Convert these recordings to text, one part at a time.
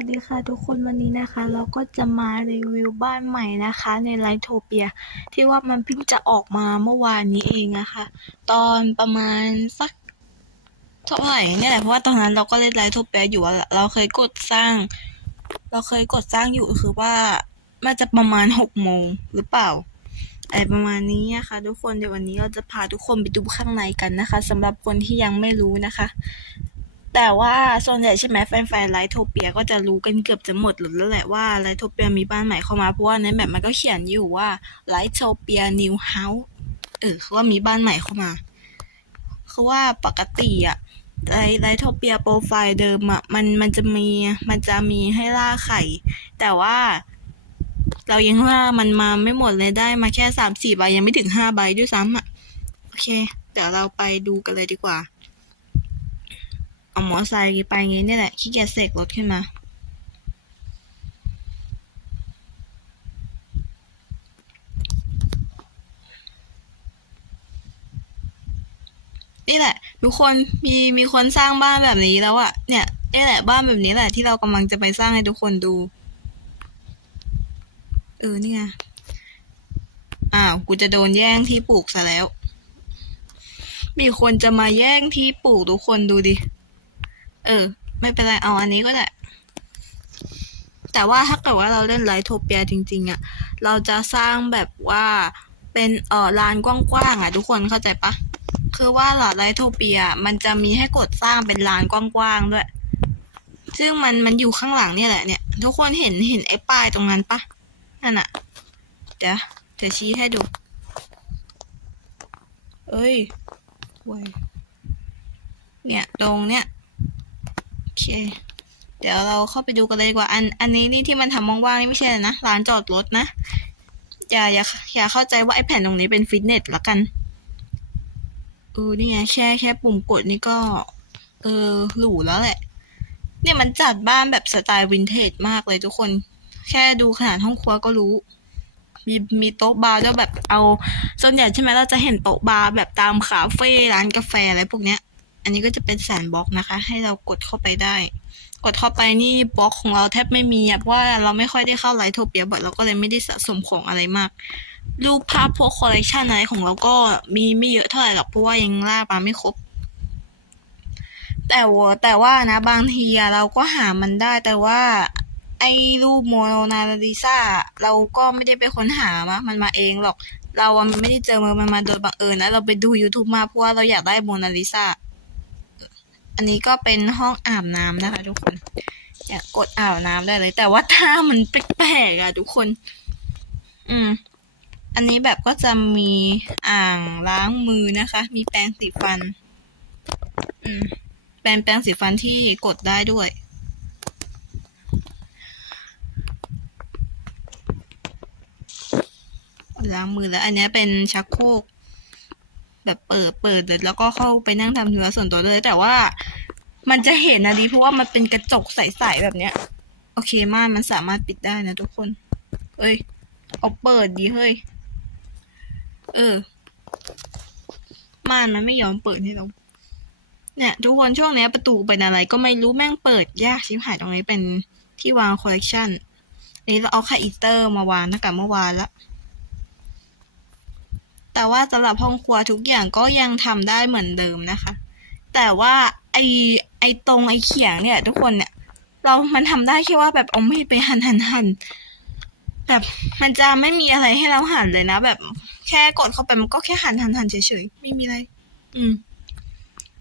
วัสดีค่ะทุกคนวันนี้นะคะ เราก็จะมารีวิวบ้านใหม่นะคะ ในไลโทเปีย ที่ว่ามันเพิ่งจะออกมาเมื่อวานนี้เองนะคะ ตอนประมาณสักเท่าไหร่เนี่ยแหละเพราะว่าตอนนั้นเราก็เล่นไลโทเปียอยู่เราเคยกดสร้าง เราเคยกดสร้างอยู่คือว่ามันจะประมาณหกโมงหรือเปล่าอะไรประมาณนี้นะคะ ทุกคนเดี๋ยววันนี้เราจะพาทุกคนไปดูข้างในกันนะคะสำหรับคนที่ยังไม่รู้นะคะ แต่ว่าส่วนใหญ่ใช่ไหมแฟนๆไลท์โทเปียก็จะรู้กันเกือบจะหมดหแล้วแหละว่าไลท์โทเปียมีบ้านใหม่เข้ามา เพราะว่าในแบบมันก็เขียนอยู่ว่าไลท์โทเปียนิวเฮาส์เออคือว่ามีบ้านใหม่เข้ามาคือว่าปกติอะไลไลท์โทเปียโปรไฟล์เดิมอะมันมันจะมีมันจะมีให้ล่าไข่ แต่ว่า เรายังว่ามันมาไม่หมดเลยได้มาแค่สามสี่ใบยังไม่ถึงห้าใบด้วยซ้ำอะโอเค เดี๋ยวเราไปดูกันเลยดีกว่า เอามอไซค์ไปงี้นี่แหละขี้เกียจเสกรถขึ้นมา นี่แหละ ทุกคนมีมีคนสร้างบ้านแบบนี้แล้วอะเนี่ยนี่แหละบ้านแบบนี้แหละที่เรากำลังจะไปสร้างให้ทุกคนดูเออเนี่ยอ้าวกูจะโดนแย่งที่ปลูกซะแล้ว มีคนจะมาแย่งที่ปลูกทุกคนดูดิ เออ ไม่เป็นไรเอาอันนี้ก็ได้ แต่ว่าถ้าเกิดว่าเราเล่นไลท์โทเปียจริง ๆอะ่ะ เราจะสร้างแบบว่าเป็นเออลานกว้างๆอะ ทุกคนเข้าใจปะคือว่าหลอดไลท์โทเปียมันจะมีให้กดสร้างเป็นลานกว้างๆด้วย ซึ่งมันมันอยู่ข้างหลังเนี่ยแหละเนี่ย ทุกคนเห็นเห็นไอ้ป้ายตรงนั้นปะนั่นอะเดี๋ยวเดี๋ยวชี้ให้ดู เอ้ยเว้ยเนี่ย ตรงเนี้ย เค เดี๋ยวเราเข้าไปดูกันเลยดีกว่า อัน อันนี้นี่ที่มันทำว่างๆนี่ไม่ใช่นะ ร้านจอดรถนะ อย่าอย่าอย่าเข้าใจว่าไอ้แผ่นตรงนี้เป็นฟิตเนสละกันเออนี่ไงแค่แค่ปุ่มกดนี่ก็ เออหรูแล้วแหละ เนี่ยมันจัดบ้านแบบสไตล์วินเทจมากเลยทุกคน แค่ดูขนาดห้องครัวก็รู้มีมีโต๊ะบาร์ด้วยแบบเอา ส่วนใหญ่ใช่ไหมเราจะเห็นโต๊ะบาร์แบบตามคาเฟ่ร้านกาแฟอะไรพวกเนี้ย อันนี้ก็จะเป็นแสนบล็อกนะคะ ให้เรากดเข้าไปได้ กดเข้าไปนี่บล็อกของเราแทบไม่มีเพราะว่าเราไม่ค่อยได้เข้าไลท์โทเปียบ่อยเราก็เลยไม่ได้สะสมของอะไรมาก รูปภาพพวกคอลเลกชันอะไรของเราก็มีไม่เยอะเท่าไหร่หรอกเพราะว่ายังล่ามาไม่ครบแต่ว่าแต่ว่านะบางทีเราก็หามันได้แต่ว่าไอ้รูปโมนาลิซาเราก็ไม่ได้ไปค้นหามามันมาเองหรอก เราไม่ได้เจอมันมันมาโดยบังเอิญนะเราไปดู YouTube มาเพราะว่าเราอยากได้โมนาลิซา อันนี้ก็เป็นห้องอาบน้ำนะคะ ทุกคน อยากกดอาบน้ำได้เลย แต่ว่าท่ามันแปลกๆอะทุกคน อืม อันนี้แบบก็จะมีอ่างล้างมือนะคะ มีแปรงสีฟัน อืมแปรงแปรงสีฟันที่กดได้ด้วย ล้างมือแล้ว อันนี้เป็นชักโครก แบบเปิดเปิดเลยแล้วก็เข้าไปนั่งทำธุระส่วนตัวเลยแต่ว่า มันจะเห็นนะดีเพราะว่ามันเป็นกระจกใสๆแบบเนี้ย โอเคมานมันสามารถปิดได้นะทุกคน เอ้ยเอาเปิดดีเฮ้ย เออ ม่านมันไม่ยอมเปิดให้เรา เนี่ย ทุกคนช่วงนี้ประตูเป็นอะไรก็ไม่รู้แม่งเปิดยากชิบหายตรงนี้เป็นที่วางคอลเลกชันนี้เราเอาค่าอีเตอร์มาวางตั้งแต่เมื่อวานละ แต่ว่าสำหรับห้องครัวทุกอย่างก็ยังทำได้เหมือนเดิมนะคะ แต่ว่าไอไอตรงไอเขียงเนี่ยทุกคนเนี่ย เรามันทำได้แค่ว่าแบบเอามีดไปหันหันหันแบบมันจะไม่มีอะไรให้เราหันเลยนะ แบบแค่กดเข้าไปมันก็แค่หันหันหันเฉยๆไม่มีอะไร อืม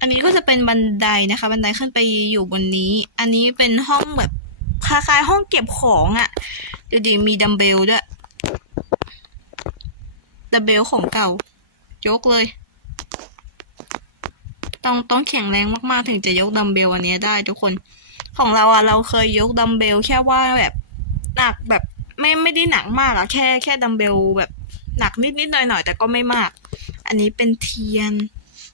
อันนี้ก็จะเป็นบันไดนะคะ บันไดขึ้นไปอยู่บนนี้ อันนี้เป็นห้องแบบคล้ายๆห้องเก็บของอะ่ะดูดิมีดัมเบลด้วย ดัมเบลของเก่ายกเลย ต้องต้องแข็งแรงมากๆ ถึงจะยกดัมเบลอันนี้ได้ทุกคน ของเราอะเราเคยยกดัมเบลแค่ว่าแบบหนักแบบไม่ไม่ได้หนักมากอะแค่แค่ดัมเบลแบบหนักนิดนิดหน่อยหน่อยแต่ก็ไม่มาก อันนี้เป็นเทียน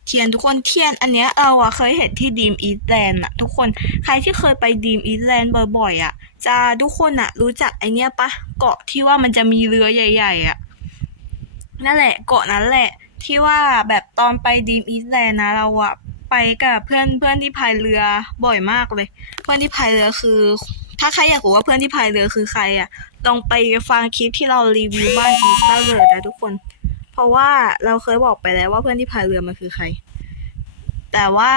เทียนทุกคนเทียน อันเนี้ยเราอะเคยเห็นที่ดีมอีทแลนด์อะทุกคนใครที่เคยไปดีมอีทแลนด์บ่อยๆอะจะทุกคนอะรู้จักไอเนี้ยปะเกาะที่ว่ามันจะมีเรือใหญ่ ๆอะ นั่นแหละเกาะนั้นแหละ ที่ว่าแบบตอนไปดีมอีทแลนด์นะเราอะไปกับเพื่อนเพื่อนที่พายเรือบ่อยมากเลย เพื่อนที่พายเรือคือ ถ้าใครอยากรู้ว่าเพื่อนที่พายเรือคือใครอะลองไปฟังคลิปที่เรารีวิวบ้านอีสเตอร์เลยนะทุกคน เพราะว่าเราเคยบอกไปแล้วว่าเพื่อนที่พายเรือมันคือใคร แต่ว่า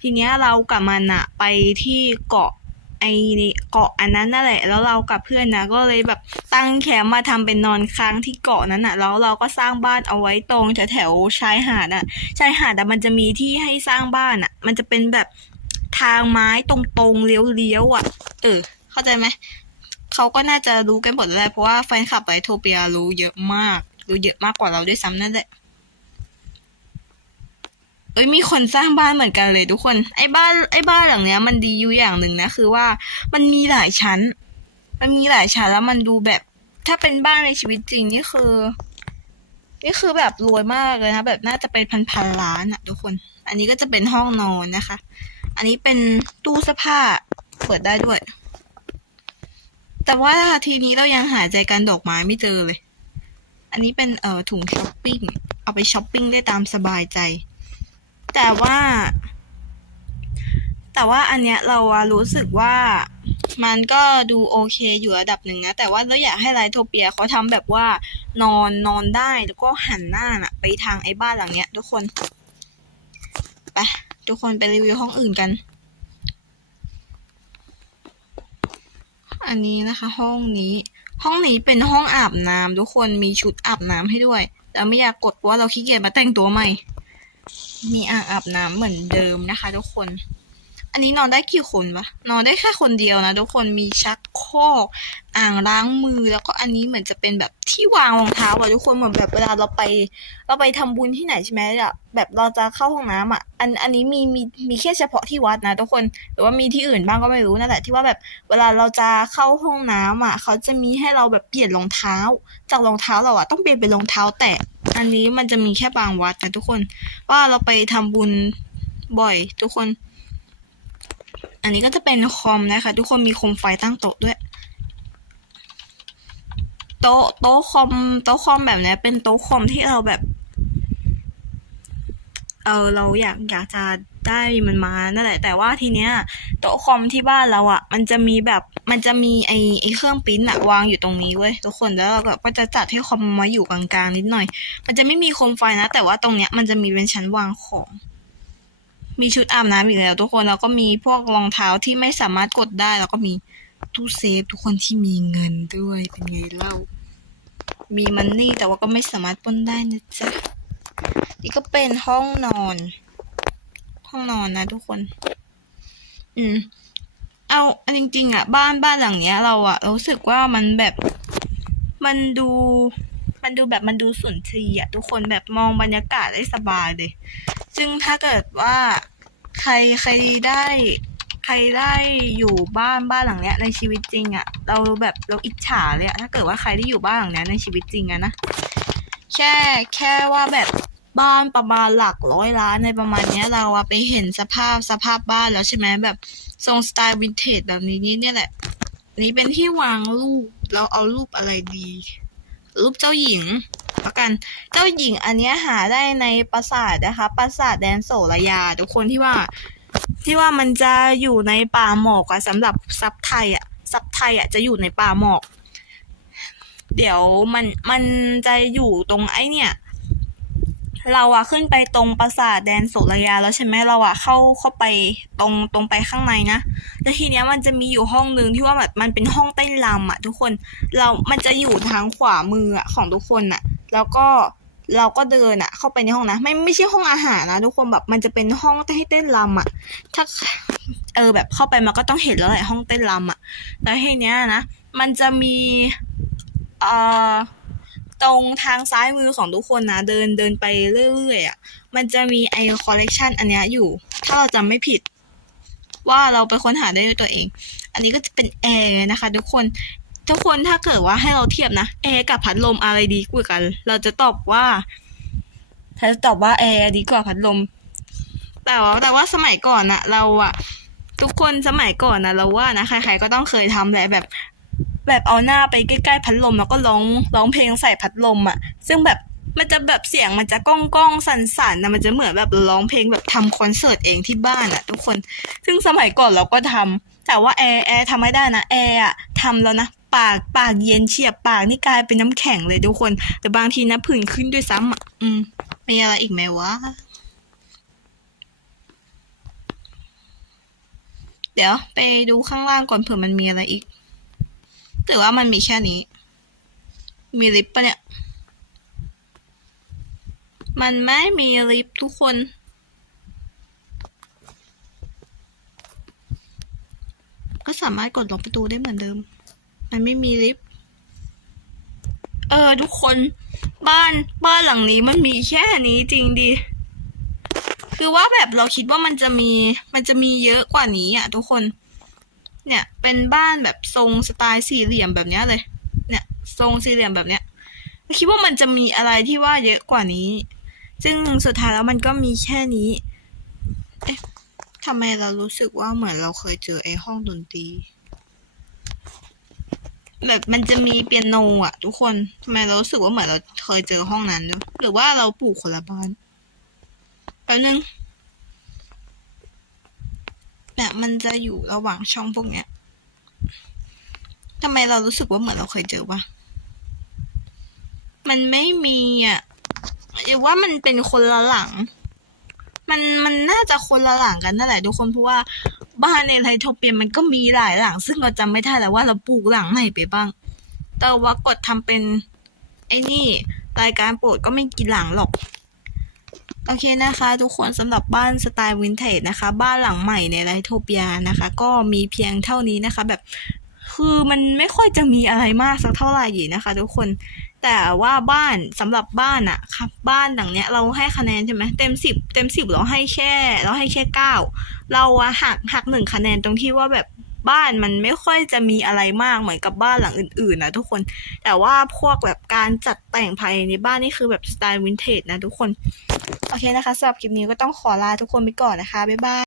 ทีเนี้ยเรากับมันอะไปที่เกาะ ไอนี่เกาะอันนั้นนั่นแหละ แล้วเรากับเพื่อนนะก็เลยแบบตั้งแคมป์มาทำเป็นนอนค้างที่เกาะนั้นอะแล้วเราก็สร้างบ้านเอาไว้ตรงแถวแถวๆชายหาดอะชายหาดอะมันจะมีที่ให้สร้างบ้านอะมันจะเป็นแบบทางไม้ตรงๆเลี้ยวๆอะเออ เข้าใจไหมเขาก็น่าจะรู้กันหมดแล้วเพราะว่าแฟนคลับไลโทเปียรู้เยอะมาก รู้เยอะมากกว่าเราด้วยซ้ำนั่นแหละ เอ้ยมีคนสร้างบ้านเหมือนกันเลยทุกคน ไอ้บ้านไอ้บ้านหลังเนี้ย มันดีอยู่อย่างหนึ่งนะคือว่ามันมีหลายชั้น มันมีหลายชั้นแล้วมันดูแบบ ถ้าเป็นบ้านในชีวิตจริงนี่คือ นี่คือแบบรวยมากเลยนะแบบน่าจะเป็นพันพันๆล้านอะทุกคน อันนี้ก็จะเป็นห้องนอนนะคะ อันนี้เป็นตู้เสื้อผ้าเปิดได้ด้วย แต่ว่าทีนี้เรายังหาใจกันดอกไม้ไม่เจอเลย อันนี้เป็นเอ่อถุงช้อปปิ้งเอาไปช้อปปิ้งได้ตามสบายใจ แต่ว่า แต่ว่าอันเนี้ยเราอะรู้สึกว่ามันก็ดูโอเคอยู่ระดับหนึ่งนะ แต่ว่าเราอยากให้ไลโทเปียเขาทำแบบว่านอนนอนได้แล้วก็หันหน้าน่ะ ไปทางไอ้บ้านหลังเนี้ย ทุกคนไปทุกคนไปรีวิวห้องอื่นกัน อันนี้นะคะ ห้องนี้ ห้องนี้เป็นห้องอาบน้ำทุกคนมีชุดอาบน้ำให้ด้วย แต่ไม่อยากกดเพราะว่าเราขี้เกียจมาแต่งตัวใหม่ มีอ่างอาบน้ำเหมือนเดิมนะคะทุกคน อันนี้นอนได้กี่คนปะนอนได้แค่คนเดียวนะทุกคนมีชักโครกอ่างล้างมือแล้วก็อันนี้เหมือนจะเป็นแบบที่วางรองเท้าอะทุกคนเหมือนแบบเวลาเราไป เราไปทำบุญที่ไหนใช่ไหมแบบเราจะเข้าห้องน้ำอะอันอันนี้มีมีมีแค่เฉพาะที่วัดนะทุกคนหรือว่ามีที่อื่นบ้างก็ไม่รู้นั่นแหละที่ว่าแบบเวลาเราจะเข้าห้องน้ำอะเขาจะมีให้เราแบบเปลี่ยนรองเท้า จากรองเท้าเราอะต้องเปลี่ยนเป็นรองเท้าแตะอันนี้มันจะมีแค่บางวัดนะทุกคน ว่าเราไปทำบุญบ่อย ทุกคน อันนี้ก็จะเป็นคอมนะคะ ทุกคนมีโคมไฟตั้งโต๊ะด้วย โต๊ะโต๊ะคอมโต๊ะคอมแบบเนี้ยเป็นโต๊ะคอมที่เราแบบ เออเราอยากอยากจะได้มันมานั่นแหละ แต่ว่าทีเนี้ยโต๊ะคอมที่บ้านเราอะ่ะ มันจะมีแบบมันจะมีไอไอเครื่องปิ้นอะวางอยู่ตรงนี้เว้ยทุกคนแล้วเราแบบก็จะจัดให้คอมมาอยู่กลางๆนิดหน่อย มันจะไม่มีโคมไฟนะ แต่ว่าตรงเนี้ยมันจะมีเป็นชั้นวางของ มีชุดอาบน้ำอีกแล้วทุกคนแล้วก็มีพวกรองเท้าที่ไม่สามารถกดได้ แล้วก็มีตู้เซฟทุกคนที่มีเงินด้วยเป็นไงเล่า มีมันนี่แต่ว่าก็ไม่สามารถปล้นได้นะจ๊ะนี่ก็เป็นห้องนอน ห้องนอนนะทุกคน อืม เอาจริงๆอะ บ้านบ้านหลังเนี้ย เราอะรู้สึกว่ามันแบบมันดูมันดูแบบมันดูสุนทรีย์อะทุกคนแบบมองบรรยากาศได้สบายเลย ซึ่งถ้าเกิดว่า ใครใครได้ ใครได้อยู่บ้านบ้านหลังเนี้ยในชีวิตจริงอะ่ะเราแบบเราอิจฉาเลยอะถ้าเกิดว่าใครที่อยู่บ้านหลังเนี้ยในชีวิตจริงอะนะแค่แค่ว่าแบบบ้านประมาณหลักร้อยล้านในประมาณเนี้ยเราอะไปเห็นสภาพสภาพบ้านแล้วใช่ไหมแบบทรงสไตล์วินเทจแบบนี้นี่เนี่ยแหละนนี้เป็นที่วางรูปเราเอารูปอะไรดี รูปเจ้าหญิง แล้วกัน เจ้าหญิงอันเนี้ยหาได้ในปราสาทนะคะ ปราสาทแดนโสระยา ทุกคนที่ว่า ที่ว่ามันจะอยู่ในป่าหมอกอะสำหรับซับไทยอะซับไทยอะจะอยู่ในป่าหมอก เดี๋ยวมันมันจะอยู่ตรงไอ้เนี่ยเราอะขึ้นไปตรงปราสาทแดนโสระยาแล้วใช่ไหมเราอะเข้าเข้าไปตรงตรงไปข้างในนะแล้วทีเนี้ยมันจะมีอยู่ห้องหนึ่งที่ว่าแบบมันเป็นห้องเต้นรำอะทุกคนเรา มันจะอยู่ทางขวามืออะของทุกคนอะ แล้วก็เราก็เดินอะเข้าไปในห้องนะ ไม่ไม่ใช่ห้องอาหารนะทุกคนแบบมันจะเป็นห้องให้เต้นรำอะถ้าเออแบบเข้าไปมันก็ต้องเห็นแล้วแหละห้องเต้นรำอะแล้วทีเนี้ยนะ มันจะมีเอ่อตรงทางซ้ายมือของทุกคนนะ เดินเดินไปเรื่อยๆอะมันจะมีไอคอลเลกชันอันเนี้ยอยู่ ถ้าเราจำไม่ผิด ว่าเราไปค้นหาได้ด้วยตัวเอง อันนี้ก็จะเป็นแอร์นะคะ ทุกคน ทุกคนถ้าเกิดว่าให้เราเทียบนะแอร์กับพัดลมอะไรดีกว่ากัน เราจะตอบว่าเราจะตอบว่าแอร์ดีกว่าพัดลม แต่ว่าแต่ว่าสมัยก่อนอะเราอะทุกคนสมัยก่อนนะเราว่านะใครๆก็ต้องเคยทำแหละแบบ แบบเอาหน้าไปใกล้ๆพัดลมแล้วก็ร้องร้องเพลงใส่พัดลมอะซึ่งแบบมันจะแบบเสียงมันจะก้องก้องๆสั่นๆนะมันจะเหมือนแบบร้องเพลงแบบทำคอนเสิร์ตเองที่บ้านอะทุกคน ซึ่งสมัยก่อนเราก็ทแต่ว่าแอร์แอร์ทำไม่ได้นะแอร์อะทำแล้วนะ ปากปากเย็นเฉียบปากนี่กลายเป็นน้ำแข็งเลยทุกคน แต่บางทีนะผื่นขึ้นด้วยซ้ำอะอืมมีอะไรอีกไหมวะ เดี๋ยวไปดูข้างล่างก่อนเผื่อมันมีอะไรอีกแต่ว่ามันมีแค่นี้ มีลิฟต์ปะเนี่ย มันไม่มีลิฟต์ทุกคนก็สามารถกดล็อกประตูได้เหมือนเดิม มันไม่มีลิฟต์เออ ทุกคนบ้านบ้านหลังนี้มันมีแค่นี้จริงดิคือว่าแบบเราคิดว่ามันจะมี มันจะมีเยอะกว่านี้อะ ทุกคน เนี่ยเป็นบ้านแบบทรงสไตล์สี่เหลี่ยมแบบเนี้ยเลย เนี่ยทรงสี่เหลี่ยมแบบเนี้ยคิดว่ามันจะมีอะไรที่ว่าเยอะกว่านี้ ซึ่งสุดท้ายแล้วมันก็มีแค่นี้ เอ๊ะทำไมเรารู้สึกว่าเหมือนเราเคยเจอไอ้ห้องดนตรี แบบมันจะมีเปียโนอะ ทุกคนทำไมเรารู้สึกว่าเหมือนเราเคยเจอห้องนั้นด้วยหรือว่าเราปลูกคนละบ้านแป๊บนึงแบบมันจะอยู่ระหว่างช่องพวกเนี้ยทำไมเรารู้สึกว่าเหมือนเราเคยเจอวะมันไม่มีอะหรือว่ามันเป็นคนละหลัง มันมันน่าจะคนละหลังกันนั่นแหละทุกคนเพราะว่า บ้านในไทโทเปียมันก็มีหลายหลัง ซึ่งเราจำไม่ได้แล้วว่าเราปลูกหลังไหนไปบ้าง แต่ว่ากดทำเป็น ไอ้นี่รายการโปรดก็ไม่กี่หลังหรอก โอเคนะคะทุกคนสำหรับบ้านสไตล์วินเทจนะคะ บ้านหลังใหม่ในไลโทเปียนะคะ ก็มีเพียงเท่านี้นะคะ แบบ คือมันไม่ค่อยจะมีอะไรมากสักเท่าไหร่นะคะ ทุกคน แต่ว่าบ้านสำหรับบ้านอะครับ บ้านหลังเนี้ยเราให้คะแนนใช่ไหมเต็มสิบเต็มสิบเราให้แค่เราให้แค่เก้าเราอะหักหักหนึ่งคะแนนตรงที่ว่าแบบบ้านมันไม่ค่อยจะมีอะไรมากเหมือนกับบ้านหลังอื่นๆนะทุกคน แต่ว่าพวกแบบการจัดแต่งภายในบ้านนี่คือแบบสไตล์วินเทจนะทุกคน โอเคนะคะสำหรับคลิปนี้ก็ต้องขอลาทุกคนไปก่อนนะคะ บ๊ายบาย